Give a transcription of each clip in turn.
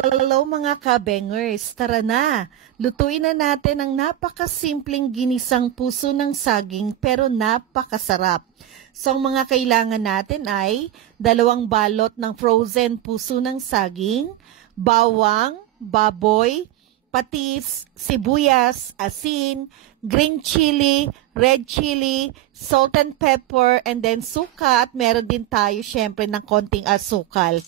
Hello mga kabengers, tara na! Lutuin na natin ang napakasimpleng ginisang puso ng saging pero napakasarap. So ang mga kailangan natin ay 2 balot ng frozen puso ng saging, bawang, baboy, patis, sibuyas, asin, green chili, red chili, salt and pepper, and then suka at meron din tayo syempre ng konting asukal.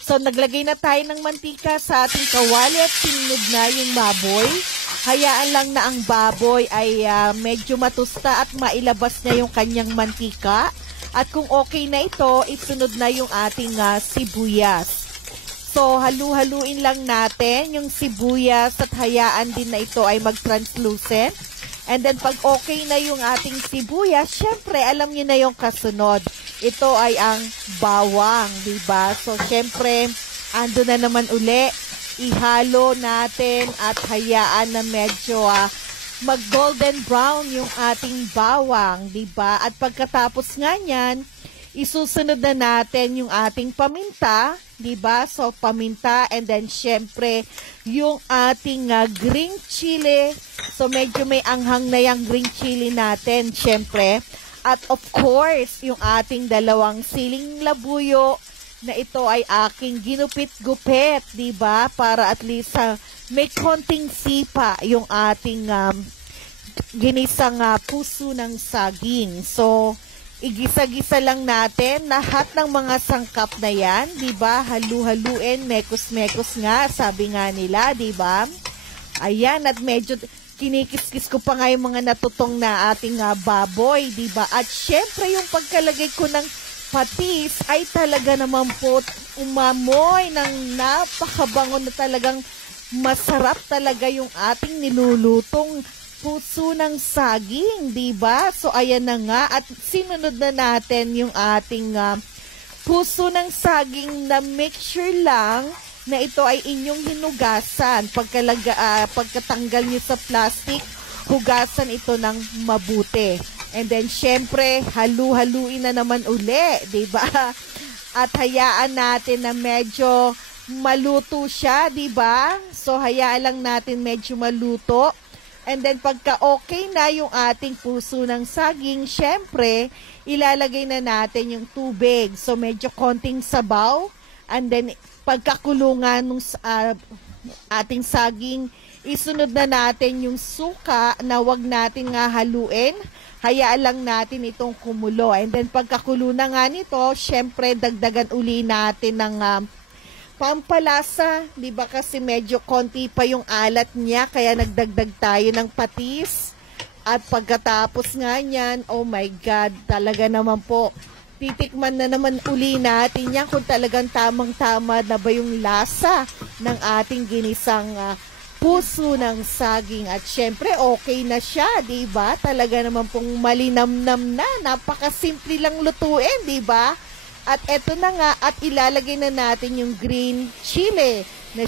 So naglagay na tayo ng mantika sa ating kawali at sinunod na yung baboy. Hayaan lang na ang baboy ay medyo matusta at mailabas na yung kanyang mantika. At kung okay na ito, isunod na yung ating sibuyas. So, halu-haluin lang natin yung sibuyas at hayaan din na ito ay mag-translucent. And then, pag okay na yung ating sibuyas, syempre, alam niyo na yung kasunod. Ito ay ang bawang, diba? So, syempre, ando na naman uli. Ihalo natin at hayaan na medyo mag-golden brown yung ating bawang, diba? At pagkatapos nga niyan, isusunod na natin yung ating paminta, diba? So, paminta and then syempre yung ating green chili. So, medyo may anghang na yung green chili natin, syempre. At of course, yung ating 2 siling labuyo na ito ay aking ginupit-gupit, diba? Para at least may konting sipa yung ating ginisang puso ng saging. So, igisa-gisa lang natin lahat ng mga sangkap na yan, di ba? Halu-haluin, mekos-mekos nga, sabi nga nila, di ba? Ayan, at medyo kinikis-kis ko pa nga yung mga natutong na ating baboy, di ba? At syempre, yung pagkalagay ko ng patis ay talaga naman po umamoy ng napakabango na talagang masarap talaga yung ating nilulutong puso ng saging, di ba? So, ayan na nga. At sinunod na natin yung ating puso ng saging na make sure lang na ito ay inyong hinugasan. Pagkatanggal nyo sa plastic, hugasan ito ng mabuti. And then, syempre, halu-haluin na naman uli, di ba? At hayaan natin na medyo maluto siya, di ba? So, hayaan lang natin medyo maluto. And then, pagka okay na yung ating puso ng saging, syempre, ilalagay na natin yung tubig. So, medyo konting sabaw. And then, pagkakulungan ng ating saging, isunod na natin yung suka na wag natin nga haluin. Hayaan lang natin itong kumulo. And then, pagkakulo na nga nito, syempre, dagdagan uli natin ng pampalasa, di ba kasi medyo konti pa yung alat niya, kaya nagdagdag tayo ng patis. At pagkatapos nga niyan, oh my God, talaga naman po, titikman na naman uli natin yan kung talagang tamang-tama na ba yung lasa ng ating ginisang puso ng saging. At syempre, okay na siya, di ba? Talaga naman pong malinamnam na, napakasimple lang lutuin, di ba? At eto na nga, at ilalagay na natin yung green chili na